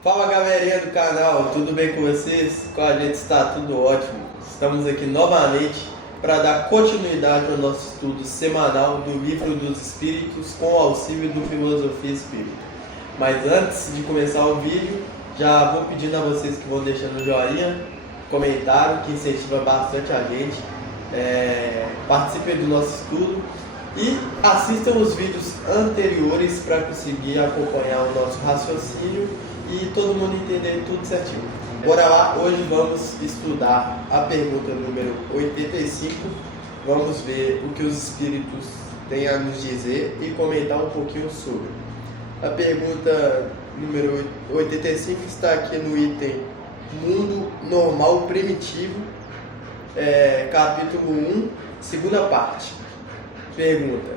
Fala galerinha do canal, tudo bem com vocês? Com a gente está tudo ótimo. Estamos aqui novamente para dar continuidade ao nosso estudo semanal do Livro dos Espíritos com o auxílio do Filosofia Espírita. Mas antes de começar o vídeo, já vou pedindo a vocês que vão deixando o joinha, comentário, que incentiva bastante a gente. Participem do nosso estudo e assistam os vídeos anteriores para conseguir acompanhar o nosso raciocínio e todo mundo entender tudo certinho. Bora lá, hoje vamos estudar a pergunta número 85. Vamos ver o que os espíritos têm a nos dizer e comentar um pouquinho sobre. A pergunta número 85 está aqui no item Mundo Normal Primitivo, capítulo 1, segunda parte. Pergunta: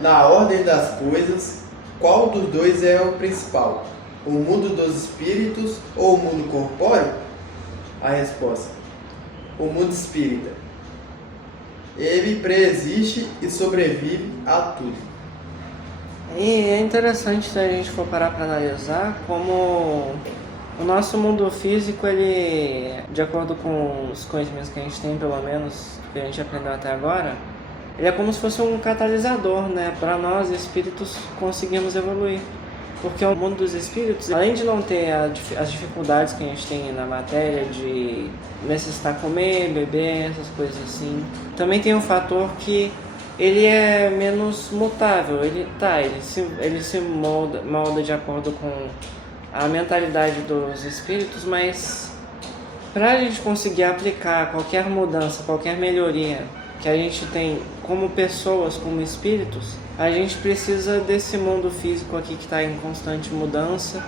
na ordem das coisas, qual dos dois é o principal? O mundo dos espíritos ou o mundo corpóreo? A resposta: o mundo espírita. Ele preexiste e sobrevive a tudo. E é interessante se a gente for parar para analisar como o nosso mundo físico, ele, de acordo com os conhecimentos que a gente tem, pelo menos, que a gente aprendeu até agora, ele é como se fosse um catalisador, né? Para nós, espíritos, conseguirmos evoluir. Porque o mundo dos espíritos, além de não ter as dificuldades que a gente tem na matéria de necessitar comer, beber, essas coisas assim, também tem um fator que ele é menos mutável. Ele se molda de acordo com a mentalidade dos espíritos, mas para a gente conseguir aplicar qualquer mudança, qualquer melhoria que a gente tem como pessoas, como espíritos, a gente precisa desse mundo físico aqui que está em constante mudança,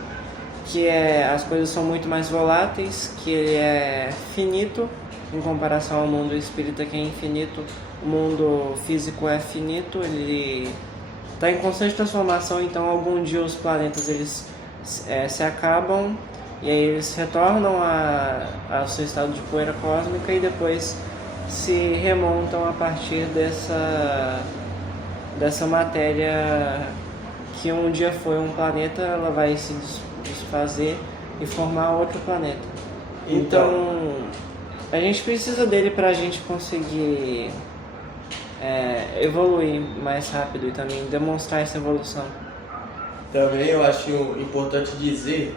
que as coisas são muito mais voláteis, que ele é finito em comparação ao mundo espírita, que é infinito. O mundo físico é finito, ele está em constante transformação, então algum dia os planetas eles se acabam e aí eles retornam ao seu estado de poeira cósmica e depois se remontam a partir dessa matéria que um dia foi um planeta, ela vai se desfazer e formar outro planeta. Então a gente precisa dele para a gente conseguir evoluir mais rápido e também demonstrar essa evolução. Também eu acho importante dizer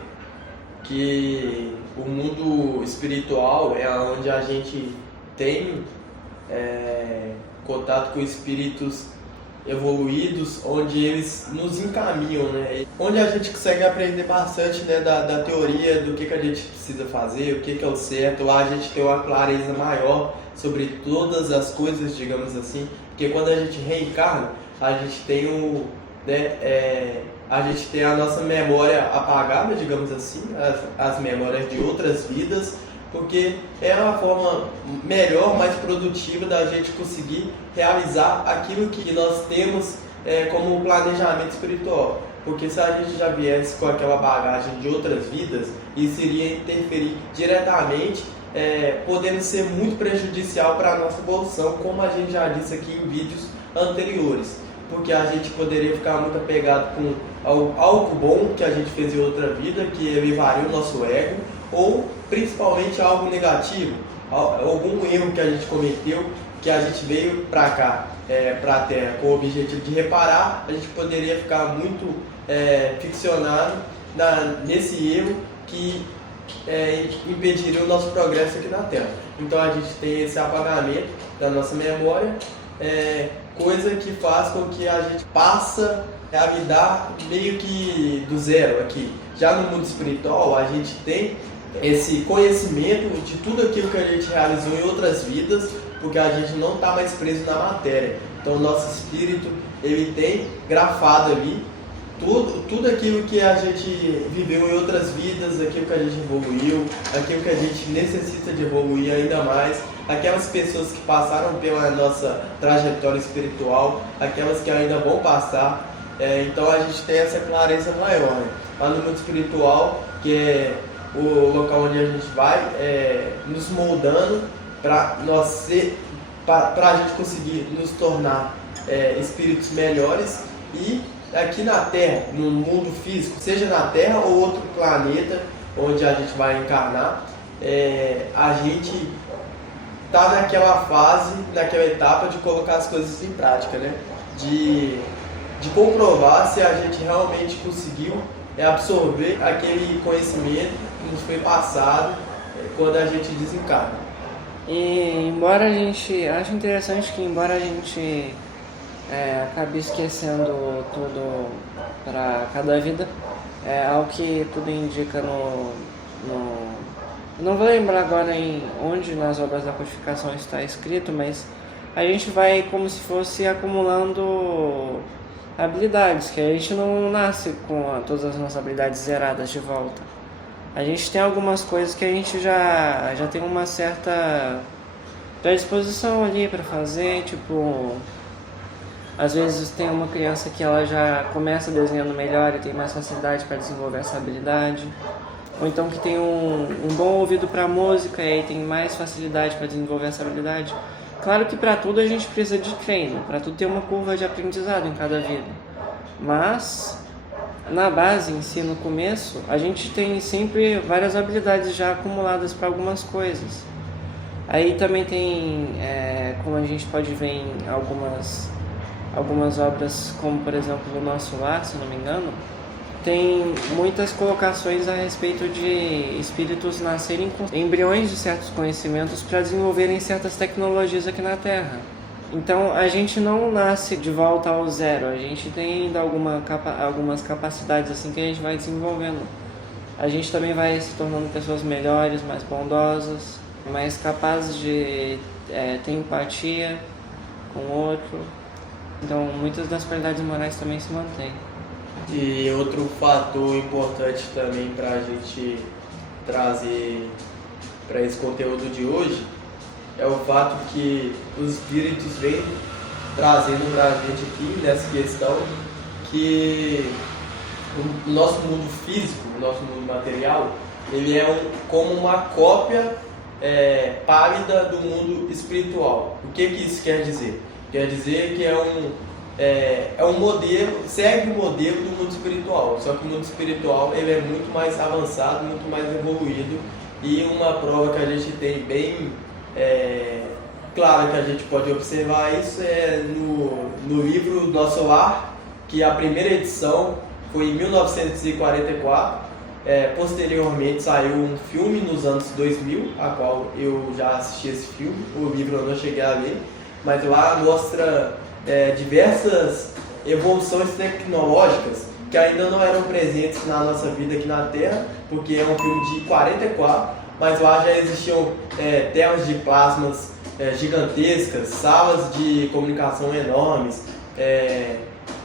que o mundo espiritual é onde a gente tem contato com espíritos evoluídos, onde eles nos encaminham, né? Onde a gente consegue aprender bastante, né, da teoria, do que a gente precisa fazer, o que é o certo. Lá a gente tem uma clareza maior sobre todas as coisas, digamos assim, porque quando a gente reencarna, a gente tem a gente tem a nossa memória apagada, digamos assim, as memórias de outras vidas, porque é uma forma melhor, mais produtiva da gente conseguir realizar aquilo que nós temos como planejamento espiritual. Porque se a gente já viesse com aquela bagagem de outras vidas, isso iria interferir diretamente, podendo ser muito prejudicial para a nossa evolução, como a gente já disse aqui em vídeos anteriores. Porque a gente poderia ficar muito apegado com algo bom que a gente fez em outra vida, que elevaria o nosso ego, ou principalmente algo negativo, algum erro que a gente cometeu, que a gente veio para cá, para a Terra, com o objetivo de reparar. A gente poderia ficar muito ficcionado nesse erro que impediria o nosso progresso aqui na Terra. Então a gente tem esse apagamento da nossa memória, coisa que faz com que a gente passa a lidar meio que do zero aqui. Já no mundo espiritual, a gente tem esse conhecimento de tudo aquilo que a gente realizou em outras vidas, porque a gente não está mais preso na matéria. Então o nosso espírito, ele tem grafado ali tudo aquilo que a gente viveu em outras vidas, aquilo que a gente evoluiu, aquilo que a gente necessita de evoluir ainda mais, aquelas pessoas que passaram pela nossa trajetória espiritual, aquelas que ainda vão passar. Então a gente tem essa clareza maior, né? Lá no mundo espiritual, que é o local onde a gente vai nos moldando para a gente conseguir nos tornar espíritos melhores. E aqui na Terra, no mundo físico, seja na Terra ou outro planeta, onde a gente vai encarnar, a gente tá naquela fase, naquela etapa de colocar as coisas em prática, né? De comprovar se a gente realmente conseguiu absorver aquele conhecimento que nos foi passado quando a gente desencarna. E embora a gente, acho interessante que embora a gente acabe esquecendo tudo para cada vida, ao que tudo indica não vou lembrar agora em onde nas obras da codificação está escrito, mas a gente vai como se fosse acumulando habilidades, que a gente não nasce com todas as nossas habilidades zeradas de volta. A gente tem algumas coisas que a gente já tem uma certa predisposição ali para fazer, tipo, às vezes tem uma criança que ela já começa desenhando melhor e tem mais facilidade para desenvolver essa habilidade, ou então que tem um bom ouvido para música e aí tem mais facilidade para desenvolver essa habilidade. Claro que para tudo a gente precisa de treino, para tudo tem uma curva de aprendizado em cada vida, mas na base em si, no começo, a gente tem sempre várias habilidades já acumuladas para algumas coisas. Aí também tem, como a gente pode ver em algumas obras, como por exemplo o Nosso Lar, se não me engano, tem muitas colocações a respeito de espíritos nascerem com embriões de certos conhecimentos para desenvolverem certas tecnologias aqui na Terra. Então a gente não nasce de volta ao zero, a gente tem ainda algumas capacidades assim que a gente vai desenvolvendo. A gente também vai se tornando pessoas melhores, mais bondosas, mais capazes de ter empatia com o outro. Então muitas das qualidades morais também se mantêm. E outro fator importante também para a gente trazer para esse conteúdo de hoje é o fato que os espíritos vêm trazendo para a gente aqui nessa questão que o nosso mundo físico, o nosso mundo material, ele é como uma cópia pálida do mundo espiritual. O que isso quer dizer? Quer dizer que é um modelo, segue o modelo do mundo espiritual, só que o mundo espiritual ele é muito mais avançado, muito mais evoluído, e uma prova que a gente tem bem clara que a gente pode observar isso no livro Nosso Lar, que a primeira edição foi em 1944, posteriormente saiu um filme nos anos 2000, a qual eu já assisti esse filme, o livro eu não cheguei a ler, mas lá mostra diversas evoluções tecnológicas que ainda não eram presentes na nossa vida aqui na Terra, porque é um filme de 44, mas lá já existiam telas de plasmas gigantescas, salas de comunicação enormes,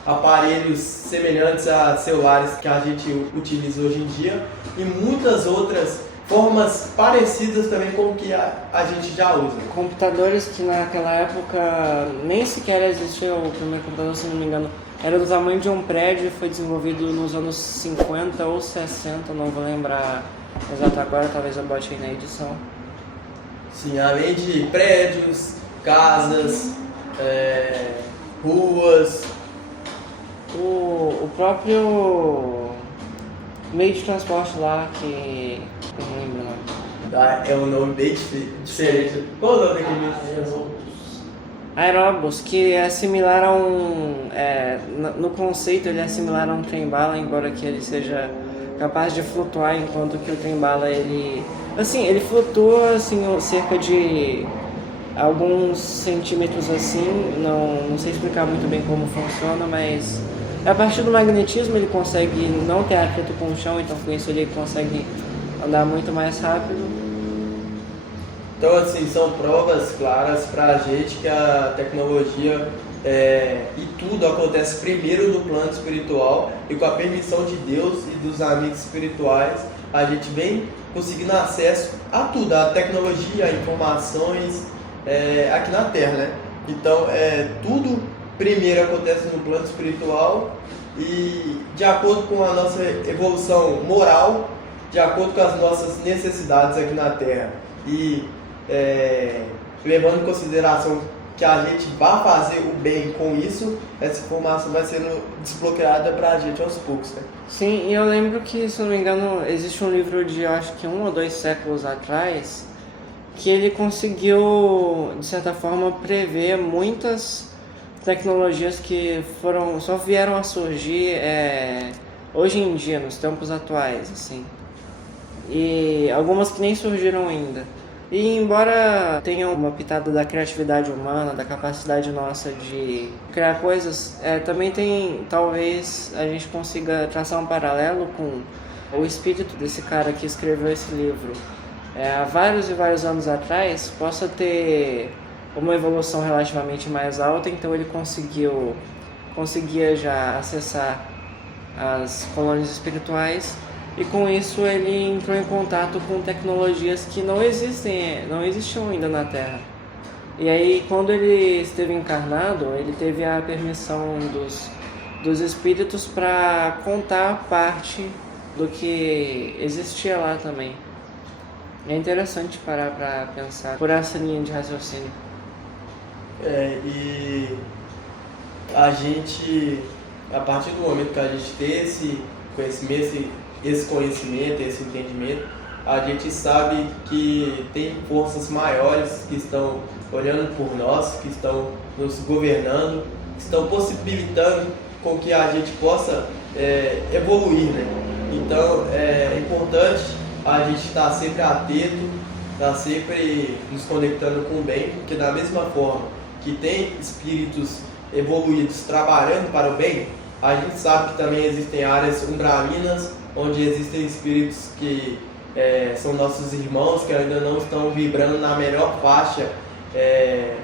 aparelhos semelhantes a celulares que a gente utiliza hoje em dia e muitas outras formas parecidas também com o que a gente já usa. Computadores que naquela época nem sequer existia, o primeiro computador, se não me engano, era do tamanho de um prédio e foi desenvolvido nos anos 50 ou 60, não vou lembrar exato agora, talvez eu bote aí na edição. Sim, além de prédios, casas, ruas. O próprio meio de transporte lá, que eu não lembro o nome. É um nome bem diferente. Qual o nome daquele? Aeróbus, que é similar a no conceito ele é similar a um trem-bala, embora que ele seja capaz de flutuar, enquanto que o trem-bala ele flutua assim, cerca de alguns centímetros assim, não sei explicar muito bem como funciona, mas a partir do magnetismo ele consegue não ter atrito com o chão, então com isso ele consegue andar muito mais rápido. Então, assim, são provas claras para a gente que a tecnologia e tudo acontece primeiro no plano espiritual, e com a permissão de Deus e dos amigos espirituais, a gente vem conseguindo acesso a tudo, a tecnologia, a informações aqui na Terra, né? Então, tudo primeiro acontece no plano espiritual e de acordo com a nossa evolução moral, de acordo com as nossas necessidades aqui na Terra e levando em consideração que a gente vai fazer o bem com isso, essa informação vai sendo desbloqueada pra gente aos poucos, né? Sim, e eu lembro que, se eu não me engano, existe um livro de, eu acho que 1 ou 2 séculos atrás, que ele conseguiu, de certa forma, prever muitas tecnologias que só vieram a surgir hoje em dia, nos tempos atuais, assim. E algumas que nem surgiram ainda. E embora tenha uma pitada da criatividade humana, da capacidade nossa de criar coisas, também tem, talvez a gente consiga traçar um paralelo com o espírito desse cara que escreveu esse livro há vários e vários anos atrás, possa ter uma evolução relativamente mais alta, então ele conseguia já acessar as colônias espirituais. E com isso ele entrou em contato com tecnologias que não existiam ainda na Terra. E aí, quando ele esteve encarnado, ele teve a permissão dos espíritos para contar parte do que existia lá também. É interessante parar para pensar por essa linha de raciocínio. E a gente, a partir do momento que a gente tem esse conhecimento, esse entendimento, a gente sabe que tem forças maiores que estão olhando por nós, que estão nos governando, que estão possibilitando com que a gente possa evoluir, né? Então é importante a gente estar sempre atento, estar sempre nos conectando com o bem, porque da mesma forma que tem espíritos evoluídos trabalhando para o bem, a gente sabe que também existem áreas umbralinas, onde existem espíritos que são nossos irmãos, que ainda não estão vibrando na melhor faixa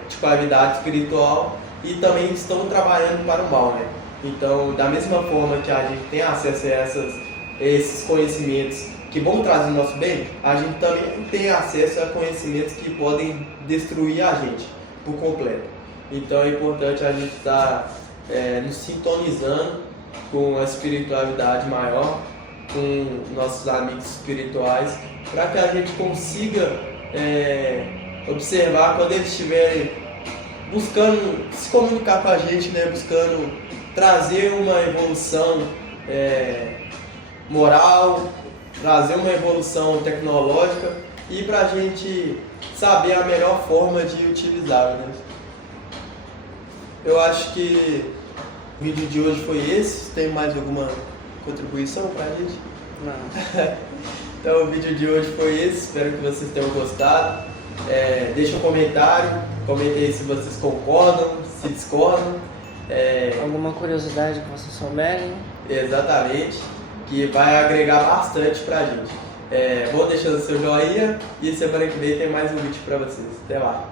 de qualidade espiritual e também estão trabalhando para o mal, né? Então, da mesma forma que a gente tem acesso a esses conhecimentos que vão trazer o nosso bem, a gente também tem acesso a conhecimentos que podem destruir a gente por completo. Então, é importante a gente estar nos sintonizando com a espiritualidade maior, com nossos amigos espirituais, para que a gente consiga observar quando eles estiverem buscando se comunicar com a gente, né? Buscando trazer uma evolução moral, trazer uma evolução tecnológica e para a gente saber a melhor forma de utilizá-la, né? Eu acho que o vídeo de hoje foi esse. Tem mais alguma contribuição pra gente? Não. Então o vídeo de hoje foi esse, espero que vocês tenham gostado. Deixa um comentário, comente aí se vocês concordam, se discordam. Alguma curiosidade que vocês souberem? Exatamente, que vai agregar bastante pra gente. Vou deixando seu joinha e semana que vem tem mais um vídeo pra vocês. Até lá!